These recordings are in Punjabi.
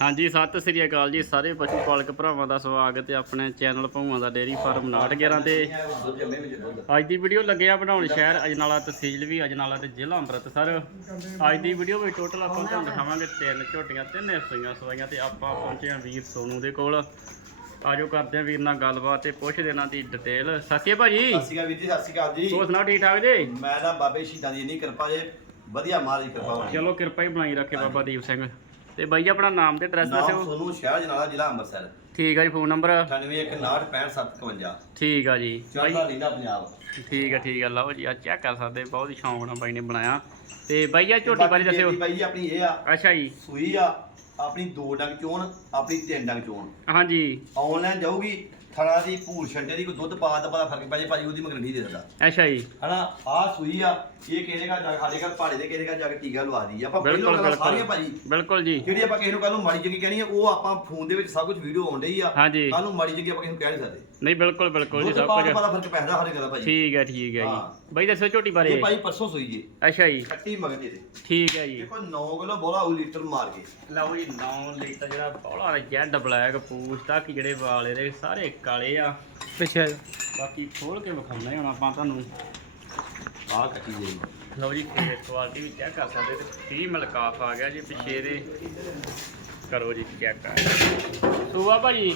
ਹਾਂਜੀ ਸਤਿ ਸ੍ਰੀ ਅਕਾਲ ਜੀ। ਸਾਰੇ ਪਸ਼ੂ ਪਾਲਕ ਭਰਾਵਾਂ ਦਾ ਸਵਾਗਤ ਹੈ ਆਪਣੇ ਚੈਨਲ ਭੂਆ ਦਾ ਡੇਰੀ ਫਾਰਮ 911 ਤੇ। ਅੱਜ ਦੀ ਵੀਡੀਓ ਲੱਗਿਆ ਬਣਾਉਣ ਸ਼ਹਿਰ ਅਜਨਾਲਾ ਤਹਿਸੀਲ ਵੀ ਅਜਨਾਲਾ ਤੇ ਜ਼ਿਲ੍ਹਾ ਅੰਮ੍ਰਿਤਸਰ। ਅੱਜ ਦੀ ਵੀਡੀਓ ਵਿੱਚ ਟੋਟਲ ਆਪਾਂ ਤੁਹਾਨੂੰ ਦਿਖਾਵਾਂਗੇ ਤਿੰਨ ਝੋਟੀਆਂ ਤਿੰਨ ਰਸੋਈਆਂ ਸਵਾਈਆਂ ਤੇ ਆਪਾਂ ਪਹੁੰਚੇ ਹਾਂ ਵੀਰ ਸੋਨੂ ਦੇ ਕੋਲ। ਆਜੋ ਕਰਦੇ ਹਾਂ ਵੀਰ ਨਾਲ ਗੱਲਬਾਤ ਤੇ ਪੁੱਛਦੇ ਇਹਨਾਂ ਦੀ ਡਿਟੇਲ ਸਤਿ ਭਾਜੀ। ਸਤਿ ਸ਼੍ਰੀ ਅਕਾਲ ਵੀਰ ਜੀ ਸਤਿ ਸ਼੍ਰੀ ਅਕਾਲ ਜੀ। ਹੋਰ ਸੁਣਾਓ ਠੀਕ ਠਾਕ ਜੀ? ਮੈਂ ਨਾ ਬਾਬੇ ਸ਼ਹੀਦਾਂ ਦੀ ਇੰਨੀ ਕਿਰਪਾ ਜੇ ਵਧੀਆ ਮਾਂ ਦੀ ਕਿਰਪਾ ਚਲੋ ਕਿਰਪਾ ਹੀ ਬਣਾਈ ਰੱਖੇ ਬਾਬਾ ਦੀਪ ਸਿੰਘ। ਤੇ ਬਾਈ ਜੀ ਆਪਣਾ ਨਾਮ ਤੇ ਐਡਰੈਸ ਨਾਮ ਦੱਸਿਓ। ਸੋਨੂੰ ਸ਼ਹਿਰ ਜਨਾਲਾ ਜ਼ਿਲ੍ਹਾ ਅੰਮ੍ਰਿਤਸਰ। ਠੀਕ ਆ ਜੀ ਫੋਨ ਨੰਬਰ 9816565751 ਠੀਕ ਆ ਜੀ। ਬਾਈ ਚੜ੍ਹਦਾ ਲੀਲਾ ਪੰਜਾਬ। ਠੀਕ ਆ ਠੀਕ ਆ ਲਓ ਜੀ ਆ ਚੈੱਕ ਕਰ ਸਕਦੇ ਬਹੁਤ ਹੀ ਸ਼ੌਂਕ ਨਾਲ ਬਾਈ ਨੇ ਬਣਾਇਆ। ਤੇ ਬਾਈ ਆ ਝੋਟੀ ਬਾਰੇ ਦੱਸਿਓ। ਬਾਈ ਜੀ ਆਪਣੀ ਇਹ ਆ ਅੱਛਾ ਜੀ। ਸੂਈ ਆ ਆਪਣੀ ਦੋ ਡੰਗ ਚੋਣ ਆਪਣੀ ਤਿੰਨ ਡੰਗ ਚੋਣ। ਹਾਂਜੀ। ਆਨਲਾਈਨ ਜਾਊਗੀ ਥਣਾ ਦੀ ਭੂਲ ਛੱਡੇ ਦੀ ਕੋਈ ਦੁੱਧ ਪਾ ਦਾ ਪਤਾ ਫ਼ਰਕ ਪੈ ਜੇ ਭਾਜੀ ਉਹਦੀ ਮਗਰੰਡੀ ਦੇ ਦਿੰਦਾ। ਅੱਛਾ ਜੀ। ਹਨਾ ਆ ਸੂਈ ਆ ਇਹ ਕਿਸੇ ਘਰ ਜਾ ਸਾਡੇ ਘਰ ਪਹਾੜੇ ਦੇ ਕਿਸੇ ਘਰ ਜਾ ਕੇ ਟੀਕਾ ਲਵਾ ਦੀ ਆਪਾਂ ਬਿਲਕੁਲ ਗੱਲਾਂ ਸਾਰੀਆਂ ਬਿਲਕੁਲ ਭਾਜੀ। ਬਿਲਕੁਲ ਜੀ। ਜਿਹੜੀ ਆਪਾਂ ਕਿਸੇ ਨੂੰ ਕੱਲ ਨੂੰ ਮਾੜੀ ਚੰਗੀ ਕਹਿਣੀ ਆ ਉਹ ਆਪਾਂ ਫੋਨ ਦੇ ਵਿੱਚ ਸਭ ਕੁਝ ਵੀਡੀਓ ਆਉਣ ਡਈ ਆ। ਹਾਂਜੀ। ਕੱਲ ਨੂੰ ਮਾੜੀ ਚੰਗੀ ਆਪਾਂ ਕਿਸੇ ਨੂੰ ਕਹਿ ਨਹੀਂ ਸਕਦੇ। ਨਹੀਂ ਬਿਲਕੁਲ ਬਿਲਕੁਲ ਜੀ ਦੁੱਧ ਸਭ ਪਾ ਕੁਝ। ਪਤਾ ਫ਼ਰਕ ਪੈਂਦਾ ਹਰ ਗੱਲ ਭਾਜੀ। ਠੀਕ ਹੈ ਠੀਕ ਹੈ ਹਾਂ। ਜੀ ਬਾਈ ਦੱਸੋ ਝੋਟੀ ਬਾਰੇ। ਇਹ ਭਾਈ ਪਰਸੋਂ ਸੂਈ ਜੀ। ਅੱਛਾ ਜੀ। ਕੱਟੀ ਮਗਰ ਦੇ ਦੇ ਠੀਕ ਹੈ ਜੀ। ਦੇਖੋ 9 ਕਿਲੋ ਬੋਲਾ ਉਹ ਲੀਟਰ ਮਾਰ ਕੇ। ਲਓ ਜੀ 9 ਲੀਟਰ ਜਿਹੜਾ ਬੋਲਾ ਜੈਡ ਬਲੈਕ ਪੂਛ ਤੱਕ ਜਿਹੜੇ ਵਾਲ ਇਹਦੇ ਸਾਰੇ ਕਾਲੇ ਆ। ਪਿੱਛੇ ਬਾਕੀ ਖੋਲ ਕੇ ਵਿਖਾਉਣਾ ਹੁਣ ਆਪਾਂ ਤੁਹਾਨੂੰ। ਆਹ ਕੱਟੀ ਜੀ ਲਓ ਜੀ ਕੁਆਲਿਟੀ ਵੀ ਚੈੱਕ ਕਰ ਸਕਦੇ ਤੇ 30 ਮਲਕਾਫ ਆ ਗਿਆ ਜੀ ਪਿਛੇ ਦੇ ਕਰੋ ਜੀ ਚੈੱਕ ਸੂਆ ਭਾਜੀ?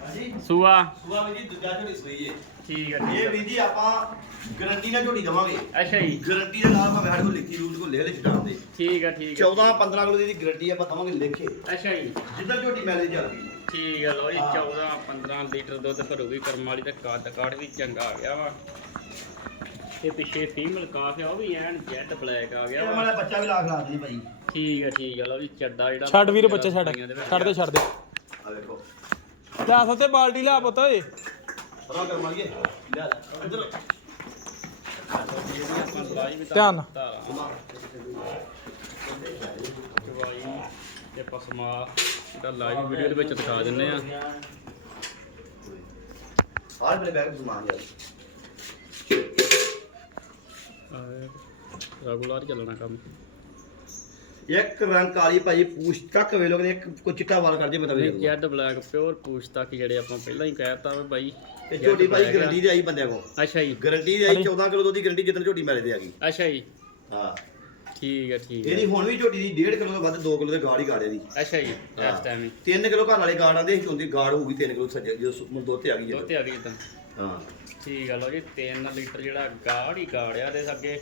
ਹਾਂਜੀ। ਸੂਆ? ਸੂਆ ਵੀ ਜੀ ਦੂਜਾ ਝੋਟੀ ਸੂਈ ਜੀ ਠੀਕ ਹੈ ਇਹ ਠੀਕ ਵੀ ਜੀ ਆਪਾਂ ਗਾਰੰਟੀ ਨਾਲ ਝੋਟੀ ਦਵਾਂਗੇ। ਅੱਛਾ ਜੀ। ਗਾਰੰਟੀ ਦੇ ਨਾਲ ਭਾਵੇਂ ਸਾਡੇ ਕੋਲ ਲਿਖੀ ਰੂਟ ਕੋਲ ਲਿਖ ਲਿਖ ਡਾਂਦੇ ਠੀਕ ਹੈ ਠੀਕ ਹੈ 14 15 ਕਿਲੋ ਦੀ ਗਾਰੰਟੀ ਆਪਾਂ ਦਵਾਂਗੇ ਲਿਖੇ ਅੱਛਾ ਜੀ। ਜਿੱਦਾਂ ਝੋਟੀ ਮੈਲੇ ਚੱਲਦੀ। ਠੀਕ ਜੀ ਹਾਂ। 14 15 ਲੀਟਰ ਦੁੱਧ ਭਰੂਗੀ ਕਰਮ ਵਾਲੀ ਤੇ ਕੱਦ ਕਾਠ ਵੀ ਚੰਗਾ ਆ ਗਿਆ ਵਾ। ਤੇ ਪਿੱਛੇ ਫੀਮੇਲ ਕਾਫ ਆ ਉਹ ਵੀ ਐਨ ਜੈਡ ਬਲੈਕ ਆ ਗਿਆ ਇਹ ਵਾ। ਮਾੜਾ ਬੱਚਾ ਵੀ ਲਾਖ ਲਾ ਦੇ ਭਾਈ। ਠੀਕ ਹੈ ਠੀਕ ਹੈ ਲਓ ਜੀ ਚੱਡਾ ਜਿਹੜਾ ਛੱਡ ਵੀਰ ਬੱਚੇ ਛੱਡ। ਛੱਡ ਦੇ ਛੱਡ ਦੇ। ਆ ਦੇਖੋ ਜਾ ਸਤੇ ਬਾਲਟੀ ਲਿਆ ਪੁੱਤ ਓਏ। ਪਰਾਂ ਕਰ ਮਾਰੀਏ ਲੈ ਇੱਧਰ। ਆਪਾਂ ਲਾਈ ਵੀ ਧਿਆਨ ਨਾਲ। ਧਾਰਾਂ। ਚਵਾਈ। ਤੇ ਪਸਮਾ ਜਿਹੜਾ ਲਾਈਵ ਵੀਡੀਓ ਦੇ ਵਿੱਚ ਦਿਖਾ ਦਿੰਨੇ ਆ ਆਹ ਮੇਰੇ ਬੈਗ ਸਮਾਨ ਯਾਰ। ਰੈਗੂਲਰ ਚੱਲਣਾ ਕੰਮ। ਇੱਕ ਰੰਗ ਕਾਲੀ ਭਾਜੀ ਪੂਛ ਤੱਕ ਵੇ ਲੋਕ ਇੱਕ ਕੋ ਚਿੱਟਾ ਵਾਲ ਕਰ ਜੇ ਮੈਂ ਤਾਂ ਨਹੀਂ ਵੇਖ ਜੈਡ ਬਲੈਕ ਪਿਓਰ ਪੂਛ ਤੱਕ ਜਿਹੜੇ ਆਪਾਂ ਪਹਿਲਾਂ ਹੀ ਕਹਿਤਾ ਵਾ ਬਾਈ। ਇਹ ਝੋਟੀ ਭਾਈ। ਗਾਰੰਟੀ ਦੀ ਆਈ ਬੰਦਿਆਂ ਕੋ ਅੱਛਾ ਜੀ। ਗਾਰੰਟੀ ਦੀ ਆਈ 14 ਕਿਲੋ ਦੀ ਗਾਰੰਟੀ ਜਿੱਦਣ ਝੋਟੀ ਮੈਲੇ ਤੇ ਆ ਗਈ। ਅੱਛਾ ਜੀ। ਹਾਂ। ਠੀਕ ਹੈ ਠੀਕ ਹੈ ਇਹਦੀ ਹੁਣ ਵੀ ਝੋਟੀ ਦੀ 1.5 ਕਿਲੋ ਤੋਂ ਵੱਧ 2 ਕਿਲੋ ਦੇ ਗਾੜ ਹੀ ਗਾੜੇ ਦੀ ਅੱਛਾ ਜੀ ਇਸ ਟਾਈਮ ਹੀ। 3 ਕਿਲੋ ਘਰ ਵਾਲੇ ਗਾੜ ਆਂਦੇ ਸੀ ਚੋਂਦੀ ਗਾੜ ਹੋਊਗੀ 3 ਕਿਲੋ ਸੱਜੇ ਜਦੋਂ ਸੁ- ਦੁੱਧ ਤੇ ਆ ਗਈ ਦੁੱਧ ਜਦੋਂ। ਤੇ ਆ ਗਈ ਤਾਂ ਹਾਂ। ਠੀਕ ਆ ਲਓ ਜੀ 3 ਲੀਟਰ ਜਿਹੜਾ ਗਾੜ ਹੀ ਗਾੜਿਆ ਦੇ ਅੱਗੇ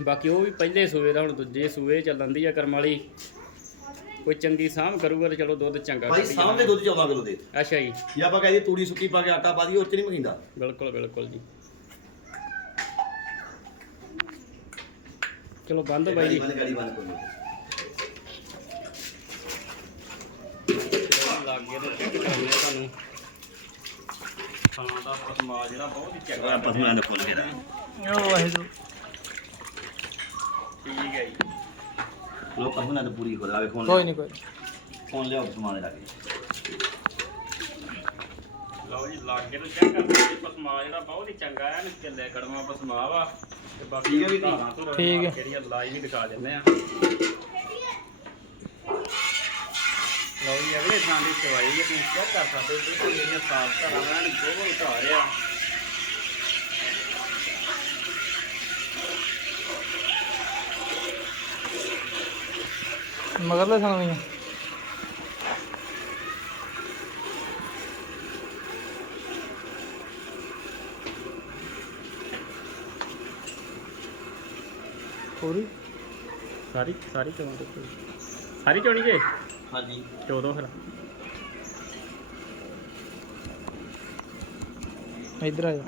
ਬਾਕੀ ਉਹ ਵੀ ਪਹਿਲੇ ਸੂਏ ਦਾ ਹੁਣ ਦੂਜੇ ਸੂਏ ਚੱਲਣ ਦੀ ਆ ਕਰਮ ਵਾਲੀ। ਕੋਈ ਚੰਗੀ ਸਾਂਭ ਕਰੂਗਾ ਤੇ ਚਲੋ ਦੁੱਧ ਚੰਗਾ ਭਾਈ ਕੱਢੀ ਸਾਹਮਣੇ ਦੁੱਧ 14 ਕਿਲੋ ਦੇ। ਅੱਛਾ ਜੀ। ਜੇ ਆਪਾਂ ਕਹਦੇ ਤੂੜੀ ਸੁੱਕੀ ਪਾ ਕੇ ਆਟਾ ਪਾ ਦਈਏ ਉਹ ਚ ਨਹੀਂ ਮਹਿੰਦਾ ਬਿਲਕੁਲ ਬਿਲਕੁਲ ਜੀ। ਚਲੋ ਬੰਦ ਬਾਈ ਜੀ। ਬੰਦ ਗਾੜੀ ਬੰਦ ਕਰੋ ਲੱਗ ਗਿਆ ਤੇ ਚੈੱਕ ਕਰਨੇ ਤੁਹਾਨੂੰ ਖਾਣਾ ਦਾ ਪਸਮਾ ਜਿਹੜਾ ਬਹੁਤ ਹੀ ਚੰਗਾ ਪਸਮਾਨ ਦੇ ਫੁੱਲ ਦਾ ਓ ਵਾਹਿਗੁਰੂ। ਠੀਕ ਹੈ ਜੀ। ਲੋ ਪਸਮਾਨ ਦੇ ਪੂਰੀ ਖੋਦਾ ਵੇ ਫੋਨ ਕੋਈ ਨਹੀਂ ਕੋਈ ਨੀ। ਫੋਨ ਲਿਆਓ ਪਸਮਾਨ ਦੇ ਲਾਗੇ। ਲਓ ਜੀ ਲਾਗੇ ਨੂੰ ਚੈੱਕ ਕਰਦੇ ਪਸਮਾ ਜਿਹੜਾ ਬਹੁਤ ਹੀ ਚੰਗਾ ਹੈ ਕਿੱਲੇ ਕੜਵਾ ਪਸਮਾ ਵਾ। ਤੇ ਬਾਕੀ ਠੀਕ ਹੈ ਵੀਰ ਜੀ। ਧਾਰਾਂ ਧੁਰਾਂ ਠੀਕ ਹੈ। ਜਿਹੜੀਆਂ ਲਾਈ ਵੀ ਦਿਖਾ ਦਿੰਦੇ ਆ ਲਓ ਜੀ ਅਗਲੇ ਥਾਂ ਦੀ ਸਵਾਈ ਹੈ ਤੁਸੀਂ ਚੈੱਕ ਕਰ ਸਕਦੇ ਹੋ ਬਿਲਕੁਲ ਜਿਹੜੀਆਂ ਸਾਫ਼ ਧਾਰਾਂ ਰਹਿਣ ਗੋਬਰ ਘਰ ਆ ਮਗਰਲੇ ਸੁਣਨੀ ਆ ਪੂਰੀ? ਸਾਰੀ ਸਾਰੀ ਚੋਣ ਦੇ ਸਾਰੀ ਚੋਣੀ ਜੇ? ਹਾਂਜੀ। ਚੋਦੋ ਫਿਰ। ਇੱਧਰ ਆ ਜਾ।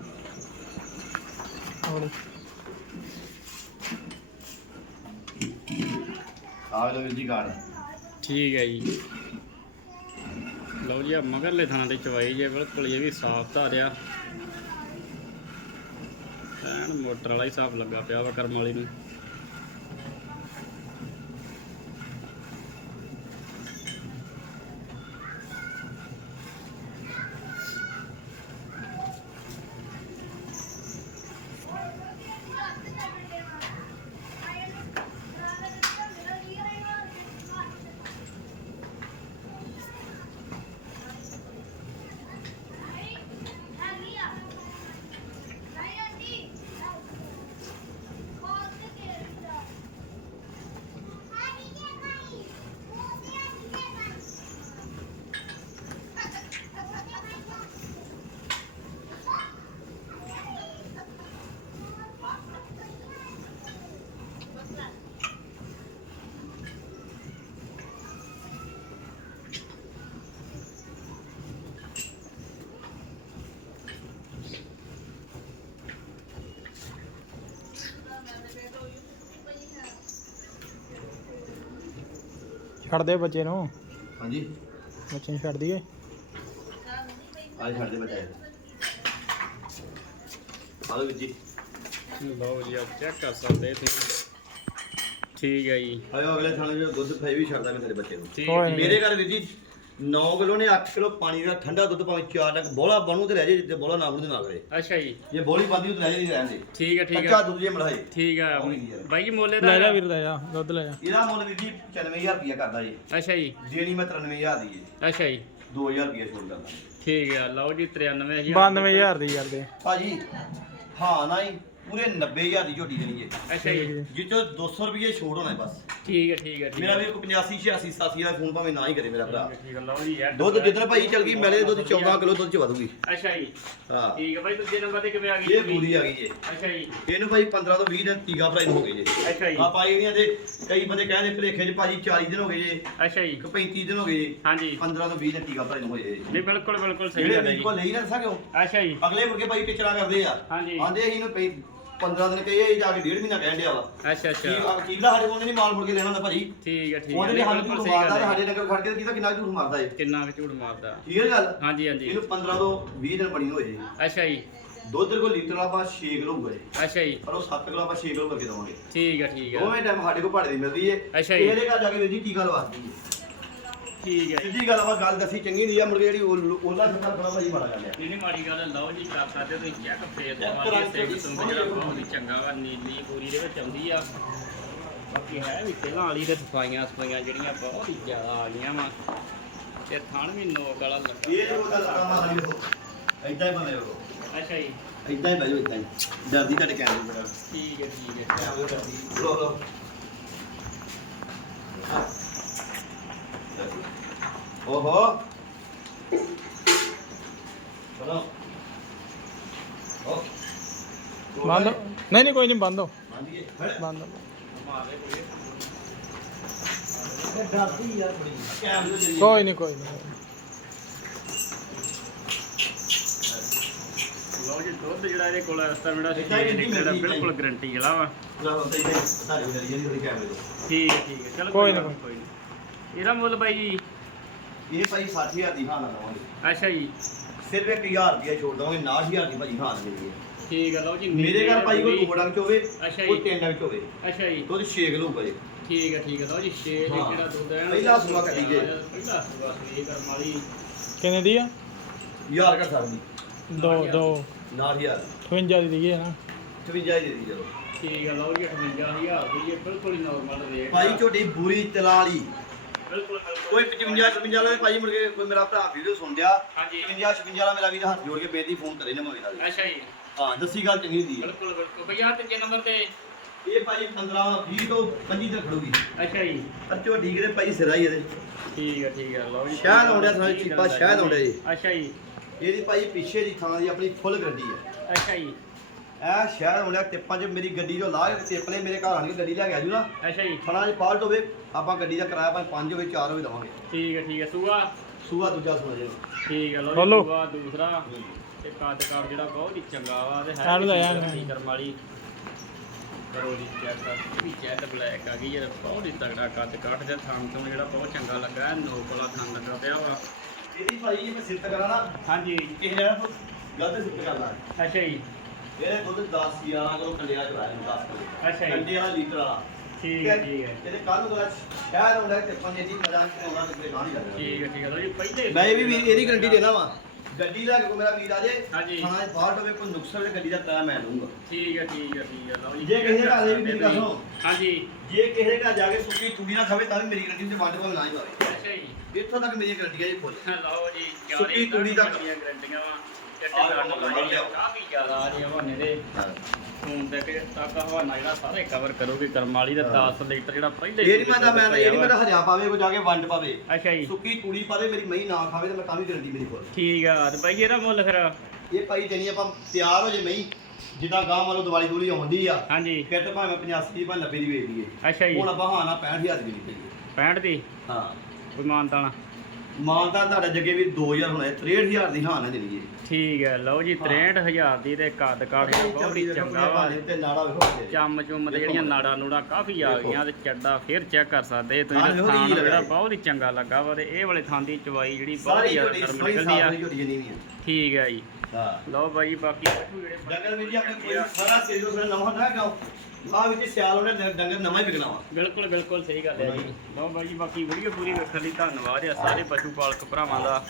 ਹੌਲੀ। ਆ ਲੋ ਵੀਰ ਜੀ ਗਾੜ ਠੀਕ ਹੈ ਜੀ। ਲਓ ਜੀ ਆ ਮਗਰਲੇ ਥਾਂ ਤੇ ਚਵਾਈ ਜੇ ਬਿਲਕੁਲ ਇਹ ਵੀ ਸਾਫ਼ ਧਾਰਿਆ। ਐਨ ਮੋਟਰ ਵਾਲਾ ਹੀ ਹਿਸਾਬ ਲੱਗਾ ਪਿਆ ਵਾ ਕਰਮ ਵਾਲੀ ਨੂੰ। ਛੱਡ ਦੇ ਬੱਚੇ ਨੂੰ। ਹਾਂਜੀ। ਬੱਚੇ ਨੂੰ ਛੱਡ ਦਈਏ। ਆਜ ਛੱਡ ਦੇ ਹਾਲੋ ਵੀਰ ਜੀ। ਲਓ ਜੀ ਆਪ ਚੈੱਕ ਕਰ ਸਕਦੇ ਤੁਸੀਂ। ਠੀਕ ਹੈ ਜੀ। ਆਇਓ ਅਗਲੇ ਥਾਣੇ ਵਿੱਚ ਦੁੱਧ ਫਾਈ ਵੀ ਛੱਡਦਾ ਮੈਂ ਤੇਰੇ ਬੱਚੇ ਨੂੰ। ਠੀਕ ਹੈ ਮੇਰੇ ਘਰ ਵੀਰ ਜੀ 9 ਕਿਲੋ ਨੇ 8 ਕਿਲੋ ਪਾਣੀ ਦਾ ਠੰਡਾ ਦੁੱਧ ਭਾਵੇਂ 4 ਤੱਕ ਬੋਲਾ ਬਣੂ ਤੇ ਰਹਿ ਜੇ ਜਿੱਤੇ ਬੋਲਾ ਨਾ ਬਣੂ ਤੇ ਨਾ ਕਰੇ। ਅੱਛਾ ਜੀ। ਜੇ ਬੋਲੀ ਬੰਦੀ ਉਹ ਰਹਿ ਜੇ ਨਹੀਂ ਰਹਿੰਦੇ ਠੀਕ ਹੈ ਠੀਕ ਕੱਚਾ ਹੈ ਦੁੱਧ ਜੇ ਮਲਾਈ ਠੀਕ ਹੈ। ਬਾਈ ਜੀ ਮੋਲੇ ਲੈ ਜਾ ਦਾ ਵੀਰ ਲੈ ਜਾ ਦੁੱਧ ਲੈ ਜਾ। ਇਹਦਾ ਮੁੱਲ ਵੀਰ ਜੀ 95000 ਰੁਪਇਆ ਕਰਦਾ ਜੀ। ਅੱਛਾ ਜੀ। ਦੇਣੀ ਮੈਂ 93000 ਦੀ ਜੀ। ਅੱਛਾ ਜੀ। 2000 ਰੁਪਇਆ ਛੋੜ ਕਰਦਾ ਠੀਕ ਹੈ ਲਓ ਜੀ 93000 92000 ਦੀ। ਕਰਦੇ ਭਾਜੀ ਹਾਂ ਨਾ ਹੀ ਪੂਰੇ 90000 ਦੀ ਝੋਟੀ ਦੇਣੀ ਹੈ। ਅੱਛਾ ਜੀ। ਜਿੱਚੋ 200 ਰੁਪਏ ਛੋੜ ਹੋਣਾ ਬਸ। ਠੀਕ ਹੈ ਠੀਕ ਹੈ ਠੀਕ ਮੇਰਾ ਹੈ। ਵੀ ਕੋਈ 85 86 87 ਦਾ ਫੋਨ ਭਾਵੇਂ ਨਾ ਹੀ ਕਰੇ ਮੇਰਾ ਭਰਾ। ਠੀਕ ਹੈ ਲਓ ਜੀ ਯਾਰ ਦੁੱਧ ਜਿੱਦਣ ਭਾਈ ਚੱਲ ਗਈ ਮੈਲੇ ਦੇ ਦੁੱਧ 14 ਕਿਲੋ ਦੁੱਧ ਚ ਵਧੂਗੀ। ਅੱਛਾ ਜੀ। ਹਾਂ। ਠੀਕ ਹੈ ਬਾਈ ਦੂਜੇ ਨੰਬਰ ਤੇ ਕਿਵੇਂ ਆ ਗਈ ਇਹ ਪੂਰੀ ਆ ਗਈ ਜੀ। ਅੱਛਾ ਜੀ। ਇਹਨੂੰ ਭਾਈ 15 ਤੋਂ 20 ਦਿਨ ਟੀਕਾ ਭਰਾਈ ਨੂੰ ਹੋ ਗਏ ਜੀ। ਅੱਛਾ ਜੀ। ਆਪਾਂ ਇਹਦੀਆਂ ਤੇ ਕਈ ਬੰਦੇ ਕਹਿੰਦੇ ਭਲੇਖੇ ਚ ਭਾਜੀ 40 ਦਿਨ ਹੋ ਗਏ ਜੀ। ਅੱਛਾ ਜੀ। ਇੱਕ 35 ਦਿਨ ਹੋ ਗਏ ਜੀ। ਹਾਂਜੀ। 15 ਤੋਂ 20 ਦਿਨ ਟੀਕਾ ਭਰਾਈ ਨੂੰ ਹੋਏ ਜੀ। ਨਹੀਂ ਬਿਲਕੁਲ ਬਿਲਕੁਲ ਸਹੀ ਜਿਹੜੇ ਗੱਲ ਹੈ ਜੀ। ਕੋ ਲਈ ਨਾ ਸਕਿਓ ਅੱਛਾ ਜੀ। ਅਗਲੇ ਮੁਰਗੇ ਭਾਈ ਟਿਚਰਾ ਕਰਦੇ ਆ। ਹਾਂਜੀ। ਆਂਦੇ ਅਸੀਂ ਨੂੰ ਪਈ 15 ਦਿਨ ਕਹੀਏ ਜਾ ਕੇ ਡੇਢ ਮਹੀਨਾ ਕਹਿਣ ਡਿਆ ਵਾ। ਅੱਛਾ ਕੀ ਅੱਛਾ ਕੀਲਾ ਸਾਡੇ ਕੋਲ ਨਹੀਂ ਮਾਲ ਮੁਰਗੇ ਲੈਣਾ ਹੁੰਦਾ ਭਾਜੀ। ਠੀਕ ਹੈ ਠੀਕ ਉਹਦੇ ਹੈ ਲਈ ਨਹੀਂ, ਸਾਨੂੰ ਬਿਲਕੁਲ ਝੂਠ ਸਹੀ ਮਾਰਦਾ ਗੱਲ ਹੈ ਸਾਡੇ ਨਗਰ ਖੜ ਕੇ ਕਿਹਦਾ ਕਿੰਨਾ ਝੂਠ ਮਾਰਦਾ ਏ ਕਿੰਨਾ ਕੁ ਝੂਠ ਮਾਰਦਾ। ਠੀਕ ਹੈ ਗੱਲ? ਹਾਂਜੀ ਹਾਂਜੀ। ਇਹਨੂੰ 15 ਤੋਂ 20 ਦਿਨ ਬਣੀ ਹੋਏ ਅੱਛਾ ਜੀ। ਦੁੱਧ ਕੋ ਲੀਟਰ ਆਪਾਂ 6 ਕਿਲੋ ਹੋਊਗਾ ਜੀ। ਅੱਛਾ ਜੀ। ਪਰ ਉਹ 7 ਕਿਲੋ ਆਪਾਂ 6 ਕਿਲੋ ਕਰਕੇ ਦਵਾਂਗੇ। ਠੀਕ ਹੈ ਠੀਕ ਹੈ ਦੋਵੇਂ ਟਾਈਮ ਸਾਡੇ ਕੋਲ ਭਾੜੇ ਦੀ ਮਿਲਦੀ ਏ। ਅੱਛਾ ਜੀ। ਇਹਦੇ ਘਰ ਜਾ ਕੇ ਵੀਰ ਜੀ ਟੀਕਾ ਲਵਾਤੀ ਠੀਕ ਹੈ ਸਿੱਧੀ ਗੱਲ ਆਪਾਂ ਗੱਲ ਦੱਸੀ ਚੰਗੀ ਨਹੀਂ ਆ ਮੁਰਗੇ ਜਿਹੜੀ ਉਹ- ਉਹਲਾ ਸਿੱਧਾ ਬੜਾ ਮਾੜਾ ਗੱਲ ਆ ਇਹ ਨਹੀਂ ਮਾੜੀ ਗੱਲ ਹੈ, ਲਓ ਜੀ ਕਰ ਸਕਦੇ ਹੋ ਤੁਸੀਂ ਚੈੱਕ ਫੇਰ ਦਵਾਂਗੇ ਕਰਾ ਸਿੰਘ ਕੇ ਸੁੰਗ ਜਿਹੜਾ ਬਹੁਤ ਹੀ ਚੰਗਾ ਵਾ ਨੀਲੀ ਪੂਰੀ ਦੇ ਵਿੱਚ ਆਉਂਦੀ ਆ। ਬਾਕੀ ਹੈ ਵੀ ਪਹਿਲਾਂ ਵਾਲੀ ਤੇ ਸਫਾਈਆਂ ਸਫਾਈਆਂ ਜਿਹੜੀਆਂ ਬਹੁਤ ਹੀ ਜ਼ਿਆਦਾ ਆ ਗਈਆਂ ਵਾ। ਤੇ ਥਣ ਵੀ ਨੋਕ ਵਾਲਾ ਲੱਗਾ। ਇਹ ਜੋ ਗੱਲ ਕਰਾਂਗਾ ਹਾਲੀ ਦੇਖੋ ਐਦਾਂ ਹੀ ਬਣੇ ਹੋ ਅੱਛਾ ਜੀ। ਐਦਾਂ ਹੀ ਬੈਜੋ ਐਦਾਂ ਹੀ। ਡਰਦੀ ਤੁਹਾਡੇ ਕੈਮਰੇ ਬੜਾ। ਠੀਕ ਹੈ ਠੀਕ ਹੈ ਲੋ ਲੋ ਓਹੋ। ਓ ਬੰਦ ਨਹੀਂ ਨਹੀਂ ਕੋਈ ਨਹੀਂ ਬੰਦ ਹੋ। ਬੰਦ ਹੋ। ਮਾਰੇ ਕੋਈ ਡਰਦੀ ਯਾਰ ਬੜੀ ਕੈਮਰੇ ਦੇ ਕੋਈ ਨਹੀਂ ਕੋਈ ਨਹੀਂ। ਲਓ ਜੀ ਦੁੱਧ ਜਿਹੜਾ ਇਹਦੇ ਕੋਲ ਇਸ ਟਾਈਮ ਜਿਹੜਾ ਇੱਦਾਂ ਹੀ ਛੇ ਲੀਟਰ ਦਾ ਮਿਲਦੀ ਹੈ। ਬਿਲਕੁਲ ਗਰੰਟੀ ਵਾਲਾ ਵਾ ਲੋ ਠੀਕ ਹੈ ਠੀਕ ਹੈ। ਚਲੋ ਕੋਈ ਨਾ, ਕੋਈ ਨਹੀਂ। ਇਹਦਾ ਮੁੱਲ ਬਾਈ ਜੀ ਇਹ ਭਾਈ 60000 ਦੀ ਹਾਂ ਨਾ ਦਵਾਂਗੇ ਅੱਛਾ ਜੀ। ਸਿਰਫ 1000 ਰੁਪਏ ਛੋੜ ਦਵਾਂਗੇ 90000 ਦੀ ਭਾਜੀ ਹਾਂ ਹੈ। ਠੀਕ ਹੈ ਲਓ ਜੀ ਮੇਰੇ ਘਰ ਭਾਈ ਕੋਈ ਨੀਲੀ ਦੋ ਡੰਗ ਚ ਹੋਵੇ ਅੱਛਾ ਕੋਈ ਜੀ। ਤਿੰਨ ਡੰਗ ਚ ਹੋਵੇ ਅੱਛਾ ਜੀ। ਦੁੱਧ 6 ਕਿਲੋ ਜੀ। ਠੀਕ ਹੈ ਠੀਕ ਹੈ ਲਓ ਜੀ 6 ਹਾਂ। ਲੀਟਰ ਦਾ ਦੁੱਧ ਹੈ? ਪਹਿਲਾ ਸੂਆ ਕੱਢੀ ਜੇ। ਪਹਿਲਾ ਸੂਆ ਸੂਈ ਕਰਮ ਵਾਲੀ। ਕਿੰਨੇ ਦੀ ਆ? ਯਾਰ ਘਰ ਸਕਦੀ ਦੋ ਦੋ। 9000 58 ਦੀ ਦੀਏ ਨਾ। 52 ਦੇ ਦੀ ਚਲੋ। ਠੀਕ ਹੈ ਲਓ ਜੀ 58000 ਦੀ ਇਹ ਬਿਲਕੁਲ ਹੀ ਨਾਰਮਲ ਰੇਟ ਭਾਈ ਝੋਟੀ ਬੂਰੀ ਤਲਾ ਵਾਲੀ ਬਿਲਕੁਲ ਕੋਈ 55 56 ਵਾਲਾ ਵੀ ਭਾਈ ਮੁੜ ਕੇ ਕੋਈ ਮੇਰਾ ਭਰਾ ਵੀਡੀਓ ਸੁਣ ਲਿਆ ਹਾਂਜੀ। 55 56 ਵਾਲਾ ਮੇਰਾ ਵੀਰ ਹੱਥ ਜੋੜ ਕੇ ਬੇਨਤੀ ਫੋਨ ਕਰੇ ਨਾ ਮੋਏ ਨਾਲ ਅੱਛਾ ਜੀ। ਹਾਂ ਦੱਸੀ ਗੱਲ ਚੰਗੀ ਹੁੰਦੀ ਹੈ। ਬਿਲਕੁਲ ਬਿਲਕੁਲ। ਭਈਆ ਤੀਜੇ ਨੰਬਰ ਤੇ? ਇਹ ਭਾਈ 15 20 ਤੋਂ 25 ਤੱਕ ਖੜੂਗੀ। ਅੱਛਾ ਜੀ। ਪਰ ਝੋਟੀ ਕਿਤੇ ਭਾਈ ਸਿਰਾ ਹੀ ਇਹਦੇ। ਠੀਕ ਹੈ ਠੀਕ ਹੈ ਲਓ ਜੀ। ਸ਼ਹਿਦ ਆਉਂਦਾ ਜਿਹਾ ਚੀਪਾ, ਸ਼ਹਿਦ ਆਉਂਦਾ ਜੀ। ਅੱਛਾ ਜੀ। ਇਹਦੀ ਭਾਈ ਪਿੱਛੇ ਦੀ ਥਾਂ ਦੀ ਆਪਣੀ ਫੁੱਲ ਗੱਡੀ ਹੈ। ਅੱਛਾ ਜੀ। ਇਹ ਸ਼ਹਿਰ ਆਉਂਦਾ ਟਿੱਪਾਂ 'ਚ ਮੇਰੀ ਗੱਡੀ ਜੋ ਲਾਹ ਕੇ ਟਿੱਪ ਲੈ ਮੇਰੇ ਘਰ ਆਣ ਕੇ ਗੱਡੀ ਲੈ ਕੇ ਆਜੂ ਨਾ। ਅੱਛਾ ਜੀ। ਥਣਾ 'ਚ ਫਾਲਟ ਹੋਵੇ ਆਪਾਂ ਗੱਡੀ ਦਾ ਕਿਰਾਇਆ ਭਾਵੇਂ 5 ਹੋਵੇ 4 ਹੋਵੇ ਦਵਾਂਗੇ। ਠੀਕ ਹੈ ਠੀਕ ਹੈ। ਸੂਆ? ਸੂਆ ਦੂਜਾ ਸੁਣਾ ਜੇ। ਠੀਕ ਹੈ ਬੋਲੋ। ਜੀ ਸੂਆ ਦੂਸਰਾ। ਤੇ ਕੱਦ ਕਾਠ ਜਿਹੜਾ ਬਹੁਤ ਹੀ ਚੰਗਾ ਵਾ ਤੇ ਮੈਂ। ਦੀ ਕਰਮ ਵਾਲੀ। ਕਰੋ ਜੀ ਚੈੱਕ ਇਹ ਵੀ ਚੈੱਕ ਬਲੈਕ ਆ ਗਈ ਜਿਹੜਾ ਬਹੁਤ ਹੀ ਤਗੜਾ ਕੱਦ ਕਾਠ ਦੇ ਥਾਂ ਤੋਂ ਜਿਹੜਾ ਬਹੁਤ ਚੰਗਾ ਲੱਗਾ ਨੋਕ ਵਾਲਾ ਥਾਂ ਲੱਗਾ ਪਿਆ ਵਾ। ਇਹਦੀ ਭਾਈ ਜੇ ਮੈਂ ਸਿਫਤ ਕਰਾਂ ਨਾ ਹਾਂਜੀ। ਕਿਸੇ ਜਗ੍ਹਾ ਤੋਂ ਗਲਤ ਸਿਫਤ ਕਰਦਾ ਅੱਛਾ ਜੀ। ਇਹਦੇ ਦੁੱਧ 10 11 ਕਿਲੋ ਕੰਡਿਆ ਚੁਰਾਇਆ 10 ਕਿਲੋ। ਅੱਛਾ ਜੀ। ਕੰਡੇ ਵਾਲਾ ਲੀਟਰ ਵਾਲਾ ਠੀਕ ਹੈ ਠੀਕ ਹੈ। ਇਹਦੇ ਕੱਲ ਨੂੰ ਦਾ ਸ਼ਹਿਰ ਆਉਂਦਾ ਟਿੱਪਾਂ 'ਚ ਇਹਦੀ ਮਜ਼ਾਕ ਤੇ ਆਉਂਦਾ ਕਿਤੇ ਗਾਂ ਨਹੀਂ ਕਰਦਾ ਠੀਕ ਹੈ ਠੀਕ ਹੈ। ਲਓ ਜੀ ਪਹਿਲੇ ਮੈਂ ਵੀ ਵੀਰ ਇਹਦੀ ਗਰੰਟੀ ਦੇਣਾ ਵਾ ਗੱਡੀ ਲੈ ਕੇ ਮੇਰਾ ਵੀਰ ਆ ਜੇ ਹਾਂਜੀ। ਥਾਣਾ 'ਚ ਫਾਲਟ ਹੋਵੇ ਕੋਈ ਨੁਕਸ ਹੋਵੇ ਗੱਡੀ ਦਾ ਕਿਰਾਇਆ ਮੈਂ ਲਊਂਗਾ। ਠੀਕ ਹੈ ਠੀਕ ਹੈ ਠੀਕ ਹੈ। ਲਓ ਜੀ ਜੇ ਕਿਸੇ ਦੇ ਘਰ ਦੇ ਵੀ ਮੇਰੀ ਗੱਲ ਸੁਣੋ। ਹਾਂਜੀ। ਜੇ ਕਿਸੇ ਦੇ ਘਰ ਜਾ ਕੇ ਸੁੱਕੀ ਤੂੜੀ ਨਾ ਖਾਵੇ ਤਾਂ ਵੀ ਮੇਰੀ ਗਰੰਟੀ ਤੇ ਵੰਡ ਭਾਵੇਂ ਨਾ ਹੀ ਅੱਛਾ ਜੀ। ਇੱਥੋਂ ਤੱਕ ਮੇਰੀ ਗਰੰਟੀ ਹੈ ਜੀ ਫੁੱਲ। ਲਓ ਜੀ ਸੁੱਕੀ ਤੂੜੀ ਦਾ- ਗਰੰਟੀਆਂ ਵਾ ਤੇ ਆਹ ਟਿਕਾਣ ਲਓ, ਲਾਈ ਲਿਆਓ। ਕਾਫੀ ਜ਼ਿਆਦਾ ਆ ਰਹੀ ਹਵਾਨੇ ਦੇ। ਫੋਨ ਤੇ ਕਿ ਤੱਕ ਹਵਾਨਾ ਜਿਹੜਾ ਸਾਰੇ ਕਵਰ ਕਰੋਗੇ ਕਰਮ ਵਾਲੀ ਦਾ 10 ਲੀਟਰ ਜਿਹੜਾ ਪਹਿਲੇ ਇਹ ਨਹੀਂ ਮੈਂ ਤਾਂ ਮੈਂ ਤਾਂ ਇਹ ਨਹੀਂ ਮੈਂ ਤਾਂ ਹਰਿਆ ਪਾਵੇ ਕੋ ਜਾ ਕੇ ਵੰਡ ਪਾਵੇ। ਅੱਛਾ ਜੀ। ਸੁੱਕੀ ਤੂੜੀ ਪਾਵੇ ਮੇਰੀ ਮਹੀਂ ਨਾ ਖਾਵੇ ਤੇ ਮੈਂ ਤਾਂ ਵੀ ਗਰੰਟੀ ਮੇਰੀ ਫੁੱਲ ਠੀਕ ਆ ਤੇ ਬਾਈ ਇਹਦਾ ਮੁੱਲ ਫਿਰ? ਇਹ ਭਾਈ ਜਣੀ ਆਪਾਂ ਤਿਆਰ ਹੋ ਜੇ ਮਹੀਂ ਜਿੱਦਾਂ ਗਾਂ ਵਾਲੋ ਦਿਵਾਲੀ ਦੂਲੀ ਆਉਂਦੀ ਆ ਹਾਂਜੀ। ਫਿਰ ਤਾਂ ਭਾਵੇਂ 85 ਦੀ ਭਾਵੇਂ 90 ਦੀ ਵੇਚਦੀ ਏ। ਅੱਛਾ ਜੀ। ਹੁਣ ਆਪਾਂ ਹਾਂ ਨਾ 65000 ਦੀ ਨਹੀਂ ਪਈ 65 ਦੀ? ਹਾਂ। ਕੋਈ ਮਾਨਤਾਣਾ ਮਾਨਤਾ ਤੁਹਾਡਾ ਜੱਗੇ ਵੀ 2000 ਹੋਣਾ 63000 ਦੀ ਹਾਂ ਨਾ ਦੇਣੀ ਜੀ ਠੀਕ ਹੈ ਲਓ ਜੀ 63000 ਦੀ ਤੇ ਕੱਦ ਕਾਠ ਬਹੁਤ ਹੀ ਚੰਗਾ ਵਾ। ਤੇ ਨਾੜਾ ਵੇਖੋ। ਚੰਮ ਚੁੰਮ ਤੇ ਜਿਹੜੀਆਂ ਨਾੜਾ ਨੂੜਾ ਕਾਫੀ ਆ ਗਈਆਂ ਤੇ ਚੱਡਾ ਫੇਰ ਚੈੱਕ ਕਰ ਸਕਦੇ ਤੁਸੀਂ। ਜੀ ਜਿਹੜਾ ਬਹੁਤ ਹੀ ਚੰਗਾ ਲੱਗਾ ਵਾ ਤੇ ਇਹ ਵਾਲੇ ਥਾਂ ਦੀ ਚਵਾਈ ਜਿਹੜੀ ਬਹੁਤ ਸਾਰੀ ਜ਼ਿਆਦਾ ਸਾਰੀ ਨਿਕਲਦੀ ਆ। ਸਾਰੀ ਠੀਕ ਹੈ ਜੀ। ਹਾਂ। ਲਓ ਬਾਈ ਬਾਕੀ ਜਿਹੜੇ ਡੰਗਰ ਵੀ ਜੀ ਆਪਣੇ ਕੋਈ ਸਾਰਾ ਸੀਜ਼ਨ ਫਿਰ ਨਵਾਂ ਨਾ ਗਾਓ ਆ ਵਿੱਚ ਸਿਆਲ ਉਹਨੇ ਡੰ- ਡੰਗਰ ਨਵਾਂ ਹੀ ਵਿਕਣਾ ਵਾ। ਬਿਲਕੁਲ ਬਿਲਕੁਲ ਸਹੀ ਗੱਲ ਹੈ ਜੀ। ਲਓ ਬਾਈ ਜੀ ਬਾਕੀ ਵੀਡੀਓ ਪੂਰੀ ਵੇਖਣ ਲਈ ਧੰਨਵਾਦ ਆ ਸਾਰੇ ਪਸ਼ੂ ਪਾਲਕ ਭਰਾਵਾਂ ਦਾ।